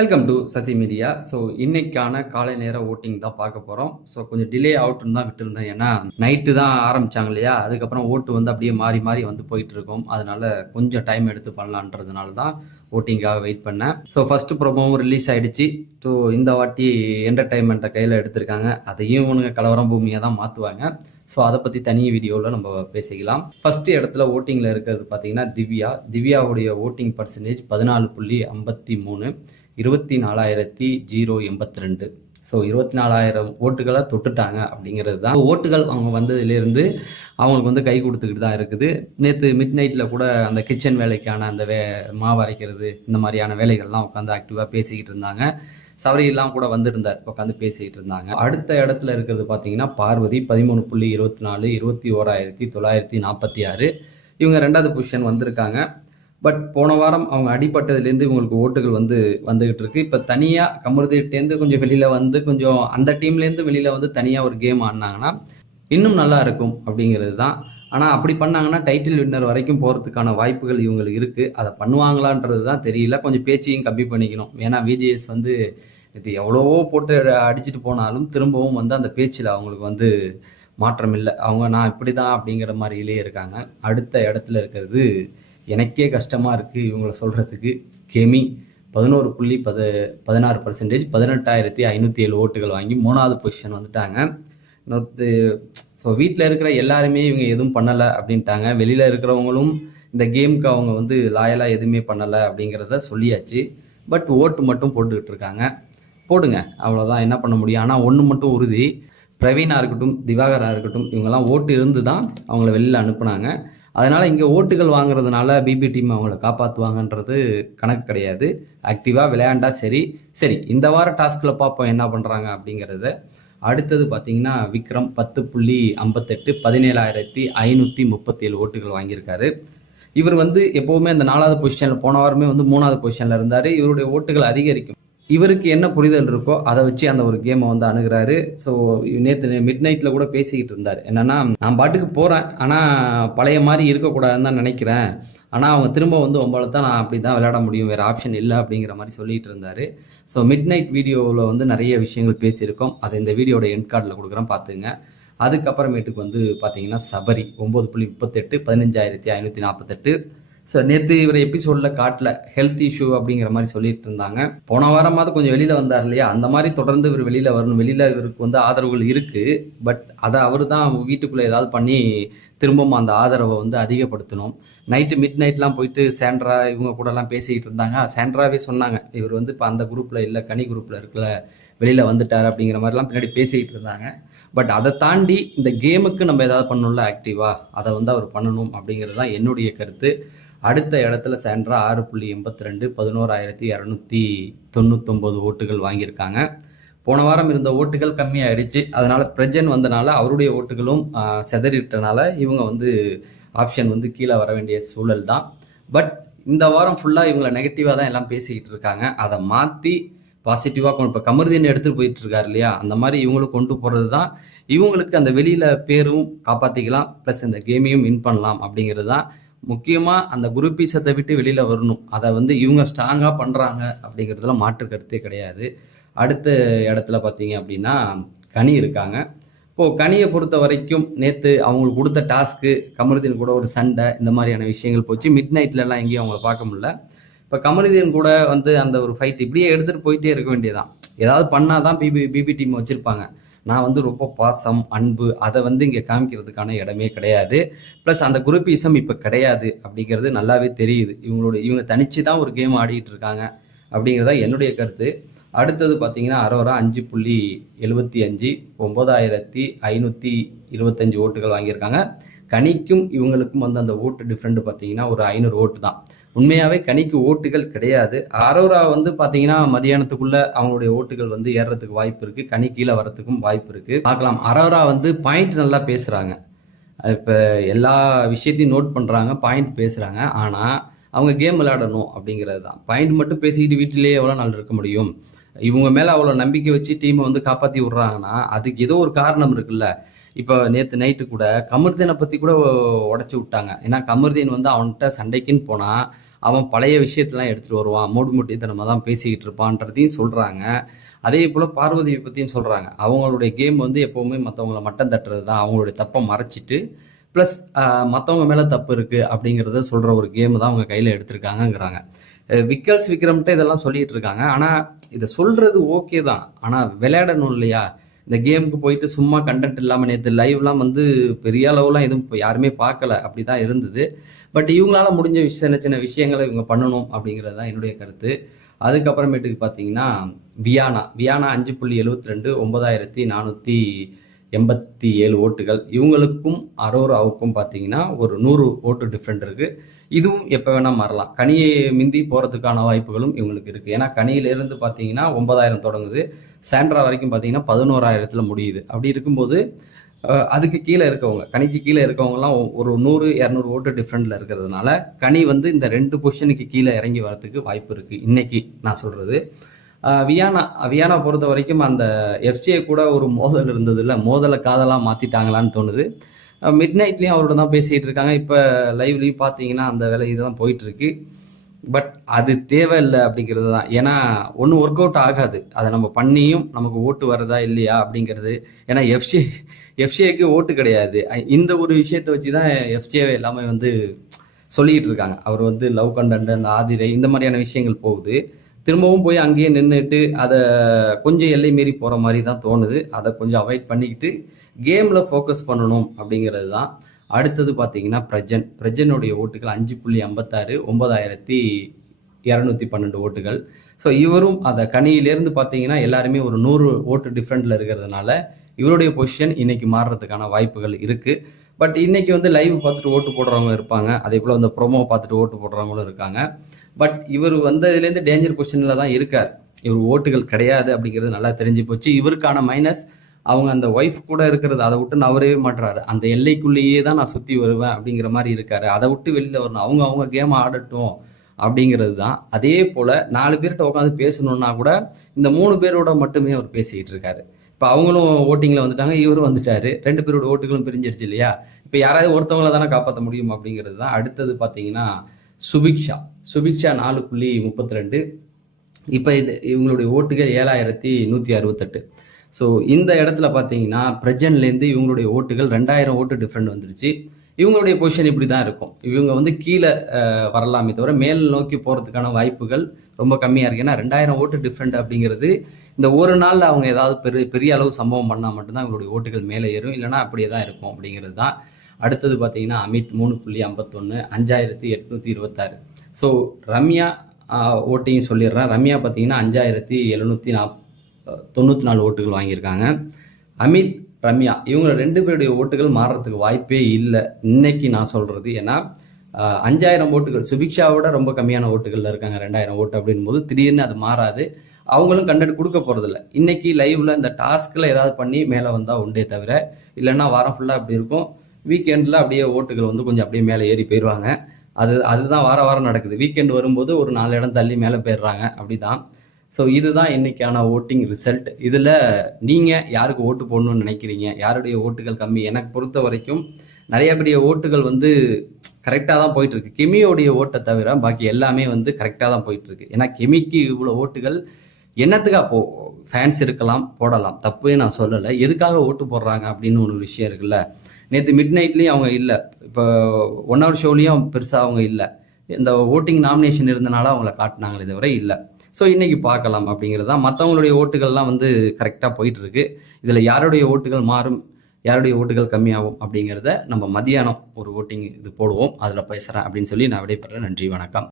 Welcome to Sasi media. So இன்னைக்கான காலை நேர ஓட்டிங் தான் பார்க்க போகிறோம். ஸோ கொஞ்சம் டிலே அவுட்னு தான் விட்டுருந்தேன். ஏன்னா நைட்டு தான் ஆரம்பித்தாங்க இல்லையா, அதுக்கப்புறம் ஓட்டு வந்து அப்படியே மாறி மாறி வந்து போயிட்டு இருக்கும். அதனால கொஞ்சம் டைம் எடுத்து பண்ணலான்றதுனால தான் ஓட்டிங்காக வெயிட் பண்ணேன். ஸோ ஃபஸ்ட்டு ப்ரோமோவும் ரிலீஸ் ஆகிடுச்சு. ஸோ இந்த வாட்டி என்டர்டைன்மெண்ட்டை கையில் எடுத்திருக்காங்க. அதையும் இவனுங்க கலவரம் பூமியாக தான் மாற்றுவாங்க. ஸோ அதை பற்றி தனி வீடியோவில் நம்ம பேசிக்கலாம். ஃபஸ்ட்டு இடத்துல ஓட்டிங்கில் இருக்கிறது பார்த்தீங்கன்னா திவ்யாவுடைய ஓட்டிங் பர்சன்டேஜ் 14.53, 24,082. ஸோ 24,000 ஓட்டுகளை தொட்டுட்டாங்க அப்படிங்கிறது தான். ஓட்டுகள் அவங்க வந்ததுலேருந்து அவங்களுக்கு வந்து கை கொடுத்துக்கிட்டு தான் இருக்குது. நேற்று மிட் நைட்டில் கூட அந்த கிச்சன் வேலைக்கான அந்த மாவு அரைக்கிறது இந்த மாதிரியான வேலைகள்லாம் உட்காந்து ஆக்டிவாக பேசிக்கிட்டு இருந்தாங்க. சவரியெல்லாம் கூட வந்திருந்தார், உட்காந்து பேசிக்கிட்டு இருந்தாங்க. அடுத்த இடத்துல இருக்கிறது பார்த்தீங்கன்னா பார்வதி 13.24, 21,946. இவங்க 2வது பொசிஷன் வந்திருக்காங்க. பட் போன வாரம் அவங்க அடிப்பட்டதுலேருந்து இவங்களுக்கு ஓட்டுகள் வந்துகிட்டு இருக்கு. இப்போ தனியாக கமருதீட்டேருந்து கொஞ்சம் வெளியில் வந்து கொஞ்சம் அந்த டீம்லேருந்து வெளியில் வந்து தனியாக ஒரு கேம் ஆடினாங்கன்னா இன்னும் நல்லா இருக்கும் அப்படிங்கிறது தான். ஆனால் அப்படி பண்ணாங்கன்னா டைட்டில் வின்னர் வரைக்கும் போகிறதுக்கான வாய்ப்புகள் இவங்களுக்கு இருக்குது. அதை பண்ணுவாங்களான்றது தான் தெரியல. கொஞ்சம் பேச்சையும் கம்மி பண்ணிக்கணும். ஏன்னா விஜேஎஸ் வந்து இது எவ்வளவோ போட்டு அடிச்சுட்டு போனாலும் திரும்பவும் வந்து அந்த பேச்சில் அவங்களுக்கு வந்து மாற்றம் இல்லை. அவங்க நான் இப்படி தான் அப்படிங்கிற மாதிரியிலே இருக்காங்க. அடுத்த இடத்துல இருக்கிறது எனக்கே கஷ்டமாக இருக்குது இவங்களை சொல்கிறதுக்கு. கெமி 11.16%, 18,507 ஓட்டுகள் வாங்கி 3வது பொசிஷன் வந்துட்டாங்க. ஸோ வீட்டில் இருக்கிற எல்லாருமே இவங்க எதுவும் பண்ணலை அப்படின்ட்டாங்க. வெளியில் இருக்கிறவங்களும் இந்த கேமுக்கு அவங்க வந்து லாயலாக எதுவுமே பண்ணலை அப்படிங்கிறத சொல்லியாச்சு. பட் ஓட்டு மட்டும் போட்டுக்கிட்டு இருக்காங்க. போடுங்க, அவ்வளோதான், என்ன பண்ண முடியும். ஆனால் ஒன்று மட்டும் உறுதி, பிரவீனாக இருக்கட்டும் திவாகராக இருக்கட்டும் இவங்கெல்லாம் ஓட்டு இருந்து தான் அவங்கள வெளியில் அனுப்புனாங்க. அதனால் இங்கே ஓட்டுகள் வாங்குறதுனால பிபி டீம் அவங்கள காப்பாற்றுவாங்கன்றது கணக்கு கிடையாது. ஆக்டிவாக விளையாண்டா சரி. இந்த வார டாஸ்கில் பார்ப்போம் என்ன பண்ணுறாங்க அப்படிங்கிறத. அடுத்தது பார்த்தீங்கன்னா விக்ரம் 10.58, 17,537 ஓட்டுகள் வாங்கியிருக்காரு. இவர் வந்து எப்போவுமே அந்த 4வது பொசிஷனில், போன வாரமே வந்து 3வது பொசிஷனில் இருந்தார். இவருடைய ஓட்டுகள் அதிகரிக்கும். இவருக்கு என்ன புரிதல் இருக்கோ அதை வச்சு அந்த ஒரு கேமை வந்து அணுகிறாரு. ஸோ நேற்று மிட் நைட்டில் கூட பேசிக்கிட்டு இருந்தார். என்னென்னா, நான் பாட்டுக்கு போகிறேன், ஆனால் பழைய மாதிரி இருக்கக்கூடாதுன்னு தான் நினைக்கிறேன். ஆனால் அவங்க திரும்ப வந்து உங்களை தான் நான் அப்படி தான் விளையாட முடியும், வேறு ஆப்ஷன் இல்லை அப்படிங்கிற மாதிரி சொல்லிகிட்டு இருந்தார். ஸோ மிட் நைட் வீடியோவில் வந்து நிறைய விஷயங்கள் பேசியிருக்கோம். அதை இந்த வீடியோட எண்ட் கார்டில் கொடுக்குறேன், பார்த்துங்க. அதுக்கப்புறமேட்டுக்கு வந்து பார்த்தீங்கன்னா சபரி 9.38, 15,548. ஸோ நேற்று இவர் எபிசோடில் காட்டல, ஹெல்த் இஷ்யூ அப்படிங்கிற மாதிரி சொல்லிட்டு இருந்தாங்க. போன வாரமாவது கொஞ்சம் வெளியில் வந்தார் இல்லையா, அந்த மாதிரி தொடர்ந்து இவர் வெளியில் வரணும். வெளியில் இவருக்கு வந்து ஆதரவுகள் இருக்குது. பட் அதை அவர் தான் வீட்டுக்குள்ளே ஏதாவது பண்ணி திரும்பவும் அந்த ஆதரவை வந்து அதிகப்படுத்தணும். மிட் நைட்லாம் போயிட்டு சாண்ட்ரா இவங்க கூடலாம் பேசிக்கிட்டு இருந்தாங்க. சாண்ட்ராவே சொன்னாங்க, இவர் வந்து இப்போ அந்த குரூப்பில் இல்லை, கனி குரூப்பில் இருக்கல, வெளியில் வந்துட்டார் அப்படிங்கிற மாதிரிலாம் பின்னாடி பேசிக்கிட்டு இருந்தாங்க. பட் அதை தாண்டி இந்த கேமுக்கு நம்ம ஏதாவது பண்ணணும்ல ஆக்டிவாக, அதை வந்து அவர் பண்ணணும் அப்படிங்கிறது தான் என்னுடைய கருத்து. அடுத்த இடத்துல சாண்ட்ரா 6.82, 11,299 ஓட்டுகள் வாங்கியிருக்காங்க. போன வாரம் இருந்த ஓட்டுகள் கம்மியாயிடுச்சு. அதனால் பிரஜன் வந்தனால அவருடைய ஓட்டுகளும் செதறிட்டனால இவங்க வந்து ஆப்ஷன் வந்து கீழே வர வேண்டிய சூழல் தான். பட் இந்த வாரம் ஃபுல்லாக இவங்களை நெகட்டிவாக தான் எல்லாம் பேசிக்கிட்டு இருக்காங்க. அதை மாற்றி பாசிட்டிவாக இப்போ கமருதீன் எடுத்துகிட்டு போயிட்டு இருக்காரு இல்லையா, அந்த மாதிரி இவங்களுக்கு கொண்டு போகிறது தான் இவங்களுக்கு அந்த வெளியில் பேரும் காப்பாற்றிக்கலாம், ப்ளஸ் இந்த கேமையும் வின் பண்ணலாம் அப்படிங்கிறது தான். முக்கியமாக அந்த குரூப்பீசத்தை விட்டு வெளியில் வரணும். அதை வந்து இவங்க ஸ்ட்ராங்காக பண்ணுறாங்க அப்படிங்கிறதுல மாற்று கருத்தே கிடையாது. அடுத்த இடத்துல பார்த்தீங்க அப்படின்னா கனி இருக்காங்க. இப்போது கனியை பொறுத்த வரைக்கும் நேற்று அவங்களுக்கு கொடுத்த டாஸ்க்கு, கமருதீன் கூட ஒரு சண்டை, இந்த மாதிரியான விஷயங்கள் போச்சு. மிட் நைட்லலாம் எங்கேயும் அவங்கள பார்க்க முடியல. இப்போ கமருதீன் கூட வந்து அந்த ஒரு ஃபைட் இப்படியே எடுத்துகிட்டு போயிட்டே இருக்க வேண்டியதான். ஏதாவது பண்ணால் தான் பிபி டீம் வச்சுருப்பாங்க. நான் வந்து ரொம்ப பாசம், அன்பு, அதை வந்து இங்கே காமிக்கிறதுக்கான இடமே கிடையாது. ப்ளஸ் அந்த குரூப்பீசம் இப்போ கிடையாது அப்படிங்கிறது நல்லாவே தெரியுது. இவங்க தனிச்சு தான் ஒரு கேம் ஆடிட்டு இருக்காங்க அப்படிங்கிறதா என்னுடைய கருத்து. அடுத்தது பார்த்தீங்கன்னா அரோரா 5.75, 9,525 ஓட்டுகள் வாங்கியிருக்காங்க. கனிக்கும் இவங்களுக்கும் வந்து அந்த ஓட்டு டிஃப்ரெண்ட் பார்த்தீங்கன்னா ஒரு 500 ஓட்டு தான். உண்மையாகவே கனிக்கு ஓட்டுகள் கிடையாது. அரோரா வந்து பார்த்தீங்கன்னா மதியானத்துக்குள்ள அவங்களுடைய ஓட்டுகள் வந்து ஏறுறதுக்கு வாய்ப்பு இருக்குது. கனி கீழே வரத்துக்கும் வாய்ப்பு இருக்குது, பார்க்கலாம். அரோரா வந்து பாயிண்ட் நல்லா பேசுகிறாங்க. இப்போ எல்லா விஷயத்தையும் நோட் பண்ணுறாங்க, பாயிண்ட் பேசுகிறாங்க. ஆனால் அவங்க கேம் விளையாடணும் அப்படிங்கிறது தான். பாயிண்ட் மட்டும் பேசிக்கிட்டு வீட்டிலேயே எவ்வளோ நாள் இருக்க முடியும்? இவங்க மேலே அவ்வளோ நம்பிக்கை வச்சு டீமை வந்து காப்பாற்றி விட்றாங்கன்னா அதுக்கு ஏதோ ஒரு காரணம் இருக்குல்ல. இப்போ நேற்று நைட்டு கூட கமருதீனை பற்றி கூட உடச்சி விட்டாங்க. ஏன்னா கமருதீன் வந்து அவன்கிட்ட சண்டைக்குன்னு போனால் அவன் பழைய விஷயத்தெல்லாம் எடுத்துகிட்டு வருவான், மூடு முட்டித்தனமாக தான் பேசிக்கிட்டு இருப்பான்றதையும் சொல்கிறாங்க. அதே போல் பார்வதியை பற்றியும் சொல்கிறாங்க. அவங்களுடைய கேம் வந்து எப்போவுமே மற்றவங்கள மட்டம் தட்டுறது தான், அவங்களுடைய தப்பை மறைச்சிட்டு ப்ளஸ் மற்றவங்க மேலே தப்பு இருக்குது அப்படிங்கிறத சொல்கிற ஒரு கேம் தான் அவங்க கையில் எடுத்திருக்காங்கங்கிறாங்க. விக்கல்ஸ் விக்ரம்கிட்ட இதெல்லாம் சொல்லிகிட்டு இருக்காங்க. ஆனால் இதை சொல்கிறது ஓகே தான், ஆனால் விளையாடணும் இல்லையா? இந்த கேமுக்கு போயிட்டு சும்மா கண்டென்ட் இல்லாமல் நேற்று லைவ்லாம் வந்து பெரிய அளவுலாம் எதுவும் இப்போ யாருமே பார்க்கல, அப்படி தான் இருந்தது. பட் இவங்களால முடிஞ்ச சின்ன சின்ன விஷயங்களை இவங்க பண்ணணும் அப்படிங்கிறது தான் என்னுடைய கருத்து. அதுக்கப்புறமேட்டுக்கு பார்த்தீங்கன்னா வியானா 5.72 9487 ஓட்டுகள். இவங்களுக்கும் அரோராவுக்கும் பார்த்தீங்கன்னா ஒரு 100 ஓட்டு டிஃப்ரெண்ட் இருக்குது. இதுவும் எப்போ வேணால் மாறலாம். கனியை மிந்தி போகிறதுக்கான வாய்ப்புகளும் இவங்களுக்கு இருக்குது. ஏன்னா கனியிலேருந்து பார்த்தீங்கன்னா 9000 தொடங்குது, சாண்ட்ரா வரைக்கும் பார்த்தீங்கன்னா 11,000 முடியுது. அப்படி இருக்கும்போது அதுக்கு கீழே இருக்கவங்க, கனிக்கு கீழே இருக்கவங்கலாம் ஒரு 100-200 ஓட்டு டிஃப்ரெண்டில் இருக்கிறதுனால கனி வந்து இந்த 2 பொசிஷனுக்கு கீழே இறங்கி வரதுக்கு வாய்ப்பு இருக்குது இன்னைக்கு நான் சொல்கிறது. வியானா பொறுத்த வரைக்கும் அந்த எஃப்ஜே கூட ஒரு மோதல் இருந்தது இல்லை, மோதலை காதலாக மாற்றிட்டாங்களான்னு தோணுது. மிட் நைட்லேயும் அவரோட தான் பேசிகிட்டு இருக்காங்க. இப்போ லைவ்லேயும் பார்த்தீங்கன்னா அந்த வேலை இதுதான் போயிட்டுருக்கு. பட் அது தேவையில்லை அப்படிங்கிறது தான். ஏன்னா ஒன்றும் ஒர்க் அவுட் ஆகாது, அதை நம்ம பண்ணியும் நமக்கு ஓட்டு வருதா இல்லையா அப்படிங்கிறது. ஏன்னா எஃப்ஜேக்கு ஓட்டு கிடையாது. இந்த ஒரு விஷயத்தை வச்சு தான் எஃப்ஜேவை எல்லாமே வந்து சொல்லிக்கிட்டு இருக்காங்க. அவர் வந்து லவ் கண்டென்ட், அந்த ஆதிரை, இந்த மாதிரியான விஷயங்கள் போகுது. திரும்பவும் போய் அங்கேயே நின்றுட்டு அதை கொஞ்சம் எல்லை மீறி போகிற மாதிரி தான் தோணுது. அதை கொஞ்சம் அவாய்ட் பண்ணிக்கிட்டு கேமில் ஃபோக்கஸ் பண்ணணும் அப்படிங்கிறது தான். அடுத்தது பார்த்தீங்கன்னா பிரஜனுடைய ஓட்டுகள் 5.56 9212 ஓட்டுகள். ஸோ இவரும் அதை கனியிலேருந்து பார்த்தீங்கன்னா எல்லாருமே ஒரு 100 ஓட்டு டிஃப்ரெண்டில் இருக்கிறதுனால இவருடைய பொசிஷன் இன்னைக்கு மாறுறதுக்கான வாய்ப்புகள் இருக்குது. பட் இன்னைக்கு வந்து லைவ் பார்த்துட்டு ஓட்டு போடுறவங்க இருப்பாங்க, அதே போல் அந்த ப்ரோமோ பார்த்துட்டு ஓட்டு போடுறவங்களும் இருக்காங்க. பட் இவர் வந்ததுலேருந்து டேஞ்சர் பொசிஷனில் தான் இருக்கார். இவர் ஓட்டுகள் கிடையாது அப்படிங்கிறது நல்லா தெரிஞ்சு போச்சு. இவருக்கான மைனஸ் அவங்க அந்த ஒய்ஃப் கூட இருக்கிறது, அதை விட்டு நவரவே மாட்டுறாரு. அந்த எல்லைக்குள்ளேயே தான் நான் சுற்றி வருவேன் அப்படிங்கிற மாதிரி இருக்காரு. அதை விட்டு வெளியில் வரணும், அவங்க கேம் ஆடட்டும் அப்படிங்கிறது தான். அதே போல் 4 பேர்கிட்ட உட்காந்து பேசணுன்னா கூட இந்த 3 பேரோட மட்டுமே அவர் பேசிக்கிட்டு இருக்காரு. இப்போ அவங்களும் ஓட்டிங்கில் வந்துட்டாங்க, இவரும் வந்துட்டாரு, 2 பேரோட ஓட்டுகளும் பிரிஞ்சிருச்சு இல்லையா? இப்போ யாராவது ஒருத்தவங்களை தானே காப்பாற்ற முடியும் அப்படிங்கிறது தான். அடுத்தது பார்த்தீங்கன்னா சுபிக்ஷா 4.32. இப்போ இவங்களுடைய ஓட்டுகள் 7168. ஸோ இந்த இடத்துல பார்த்தீங்கன்னா பிரஜன்லேருந்து இவங்களுடைய ஓட்டுகள் 2000 ஓட்டு டிஃப்ரெண்ட் வந்துருச்சு. இவங்களுடைய பொசிஷன் இப்படி தான் இருக்கும். இவங்க வந்து கீழே வரலாமே தவிர மேல் நோக்கி போகிறதுக்கான வாய்ப்புகள் ரொம்ப கம்மியாக இருக்குது. ஏன்னா 2000 ஓட்டு டிஃப்ரெண்ட் அப்படிங்கிறது இந்த ஒரு நாளில் அவங்க ஏதாவது பெரிய அளவு சம்பவம் பண்ணால் மட்டும்தான் இவங்களுடைய ஓட்டுகள் மேலே ஏறும், இல்லைனா அப்படியே தான் இருக்கும் அப்படிங்கிறது தான். அடுத்தது பார்த்தீங்கன்னா அமித் 3.51 5826. ஸோ ரம்யா ஓட்டையும் சொல்லிடுறேன். ரம்யா பார்த்தீங்கன்னா 5794 ஓட்டுகள் வாங்கியிருக்காங்க. அமித், ரம்யா இவங்க 2 பேருடைய ஓட்டுகள் மாறுறதுக்கு வாய்ப்பே இல்லை இன்னைக்கு நான் சொல்கிறது. ஏன்னா 5000 ஓட்டுகள் சுபிக்ஷாவோட ரொம்ப கம்மியான ஓட்டுகளில் இருக்காங்க. 2000 ஓட்டு அப்படின் போது திடீர்னு அது மாறாது. அவங்களும் கண்டென்ட் கொடுக்க போகிறதில்ல. இன்னைக்கு லைவ்ல இந்த டாஸ்கில் ஏதாவது பண்ணி மேலே வந்தால் உண்டே தவிர, இல்லைன்னா வாரம் ஃபுல்லாக அப்படி இருக்கும். வீக்கெண்டில் அப்படியே ஓட்டுகள் வந்து கொஞ்சம் அப்படியே மேலே ஏறி போயிடுவாங்க. அதுதான் வாரம் நடக்குது. வீக்கெண்ட் வரும்போது ஒரு 4 இடம் தள்ளி மேலே போயிடுறாங்க, அப்படி தான். ஸோ இதுதான் இன்னைக்கான ஓட்டிங் ரிசல்ட். இதில் நீங்கள் யாருக்கு ஓட்டு போடணும்னு நினைக்கிறீங்க? யாருடைய ஓட்டுகள் கம்மி? எனக்கு பொறுத்த வரைக்கும் நிறைய பெரிய ஓட்டுகள் வந்து கரெக்டாக தான் போயிட்டுருக்கு. கெமியோடைய ஓட்டை தவிர பாக்கி எல்லாமே வந்து கரெக்டாக தான் போயிட்டுருக்கு. ஏன்னா கெமிக்கு இவ்வளோ ஓட்டுகள் என்னத்துக்காக ஃபேன்ஸ் இருக்கலாம், போடலாம், தப்பே நான் சொல்லலை. எதுக்காக ஓட்டு போடுறாங்க அப்படின்னு ஒரு விஷயம் இருக்குல்ல. நேற்று மிட் நைட்லேயும் அவங்க இல்லை, இப்போ 1 hour ஷோலையும் பெருசாக அவங்க இல்லை. இந்த ஓட்டிங் நாமினேஷன் இருந்தனால அவங்கள காட்டினாங்களே தவிர இல்லை. ஸோ இன்றைக்கி பார்க்கலாம் அப்படிங்கிறது தான். மற்றவங்களுடைய ஓட்டுகள்லாம் வந்து கரெக்டாக போயிட்டுருக்கு. இதில் யாருடைய ஓட்டுகள் மாறும், யாருடைய ஓட்டுகள் கம்மியாகும் அப்படிங்கிறத நம்ம மதியானம் ஒரு ஓட்டிங் இது போடுவோம், அதில் பேசுகிறேன் அப்படின்னு சொல்லி நான் விடைபெறேன். நன்றி, வணக்கம்.